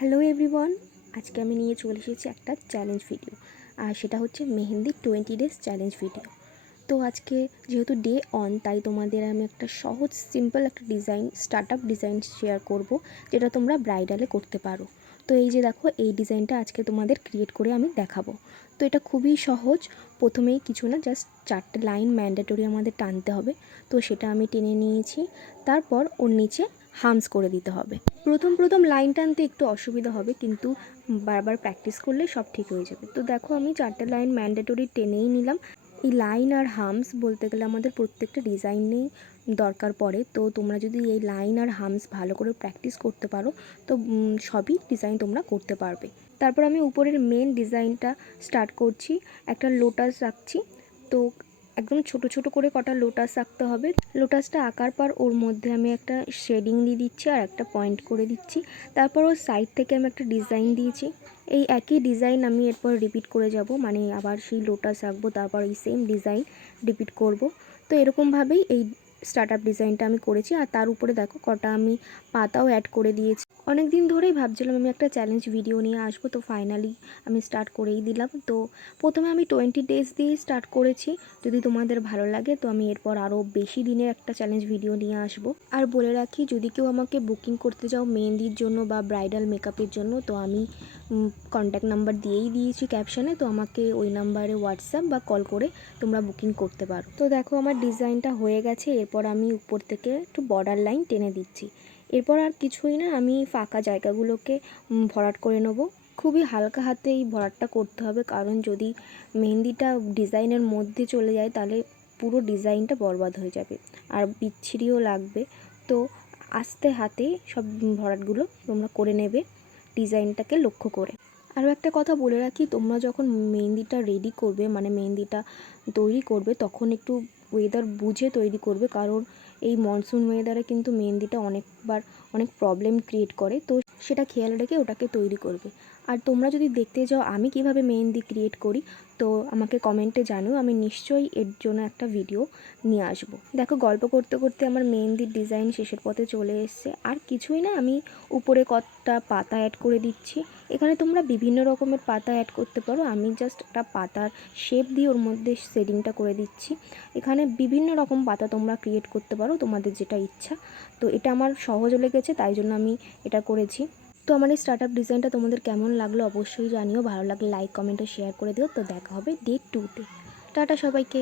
Hello everyone, আজকে আমি নিয়ে চলে এসেছি একটা চ্যালেঞ্জ ভিডিও। আর সেটা হচ্ছে মেহেন্দি 20 ডেজ চ্যালেঞ্জ ভিডিও। তো আজকে যেহেতু ডে অন, তাই তোমাদের আমি একটা সহজ সিম্পল একটা স্টার্টআপ ডিজাইন শেয়ার করব, যেটা তোমরা ব্রাইডালে করতে পারো। তো এই যে দেখো, এই ডিজাইনটা আজকে তোমাদের ক্রিয়েট করে আমি দেখাবো। তো এটা খুবই সহজ। প্রথমেই কিছু না, জাস্ট 4টে লাইন ম্যান্ডেটরি আমাদের টানতে হবে। তো সেটা আমি টেনে নিয়েছি। তারপর ওর নিচে হামস করে দিতে হবে। প্রথম লাইন টানতে একটু অসুবিধা হবে, কিন্তু বারবার প্র্যাকটিস করলে সব ঠিক হয়ে যাবে। তো দেখো, আমি 4টে লাইন ম্যান্ডেটরি টেনেই নিলাম। এই লাইন আর হামস বলতে গেলে আমাদের প্রত্যেকটা ডিজাইনেই দরকার পড়ে। তো তোমরা যদি এই লাইন আর হামস ভালো করে প্র্যাকটিস করতে পারো, তো সবই ডিজাইন তোমরা করতে পারবে। তারপর আমি উপরের মেন ডিজাইনটা স্টার্ট করছি। একটা লোটাস রাখছি। তো একদম ছোট ছোট করে কটা লোটাস আঁকতে হবে। লোটাসটা আঁকার পর ওর মধ্যে আমি একটা শেডিং দিয়ে দিচ্ছি আর একটা পয়েন্ট করে দিচ্ছি। তারপর ওর সাইড থেকে আমি একটা ডিজাইন দিয়েছি। এই একই ডিজাইন আমি এরপর রিপিট করে যাব, মানে আবার সেই লোটাস আঁকবো, তারপর এই সেম ডিজাইন রিপিট করব। তো এরকমভাবেই এই স্টার্টআপ ডিজাইনটা আমি করেছি। আর তার উপরে দেখো কটা আমি পাতাও অ্যাড করে দিয়েছি। অনেক দিন ধরেই ভাবছিলাম আমি একটা চ্যালেঞ্জ ভিডিও নিয়ে আসবো, তো ফাইনালি আমি স্টার্ট করেই দিলাম। তো প্রথমে আমি 20 ডেজ দিয়েই স্টার্ট করেছি। যদি তোমাদের ভালো লাগে তো আমি এরপর আরও বেশি দিনের একটা চ্যালেঞ্জ ভিডিও নিয়ে আসব। আর বলে রাখি, যদি কেউ আমাকে বুকিং করতে চাও মেহেন্দির জন্য বা ব্রাইডাল মেকআপের জন্য, তো আমি কন্ট্যাক্ট নাম্বার দিয়েই দিয়েছি ক্যাপশনে। তো আমাকে ওই নাম্বারে হোয়াটসঅ্যাপ বা কল করে তোমরা বুকিং করতে পারো। তো দেখো, আমার ডিজাইনটা হয়ে গেছে। এরপর আমি উপর থেকে একটু বর্ডার লাইন টেনে দিচ্ছি। এরপর আর কিছুই না, আমি ফাঁকা জায়গাগুলোকে ভরাট করে নেবো। খুবই হালকা হাতে এই ভরাটটা করতে হবে, কারণ যদি মেহেন্দিটা ডিজাইনের মধ্যে চলে যায় তাহলে পুরো ডিজাইনটা বরবাদ হয়ে যাবে আর বিচ্ছিরিও লাগবে। তো আস্তে হাতে সব ভরাটগুলো তোমরা করে নেবে ডিজাইনটাকে লক্ষ্য করে। আরও একটা কথা বলে রাখি, তোমরা যখন মেহেন্দিটা রেডি করবে, মানে মেহেন্দিটা তৈরি করবে, তখন একটু ওয়েদার বুঝে তৈরি করবে, কারণ এই মনসুন ওয়েদারে কিন্তু মেহেন্দিটা অনেক প্রবলেম ক্রিয়েট করে। তো সেটা খেয়াল রেখে ওটাকে তৈরি করবে। আর তোমরা যদি দেখতে চাও আমি কিভাবে মেহেন্দি ক্রিয়েট করি, তো আমাকে কমেন্টে জানিও, আমি নিশ্চয়ই এর জন্য একটা ভিডিও নিয়ে আসবো। দেখো, গল্প করতে করতে আমার মেহেন্দির ডিজাইন শেষের পথে চলে এসছে। আর কিছুই না, আমি উপরে কতটা পাতা অ্যাড করে দিচ্ছি। এখানে তোমরা বিভিন্ন রকমের পাতা অ্যাড করতে পারো। আমি জাস্ট একটা পাতার শেপ দিয়ে ওর মধ্যে শেডিংটা করে দিচ্ছি। এখানে বিভিন্ন রকম পাতা তোমরা ক্রিয়েট করতে পারো, তোমাদের যেটা ইচ্ছা। তো এটা আমার সহজ লেগেছে, তাই জন্য আমি এটা করেছি। তো আমার এই স্টার্টআপ ডিজাইনটা তোমাদের কেমন লাগলো অবশ্যই জানিও। ভালো লাগলে লাইক কমেন্টে শেয়ার করে দিও। তো দেখা হবে ডে 2-তে। টাটা সবাইকে।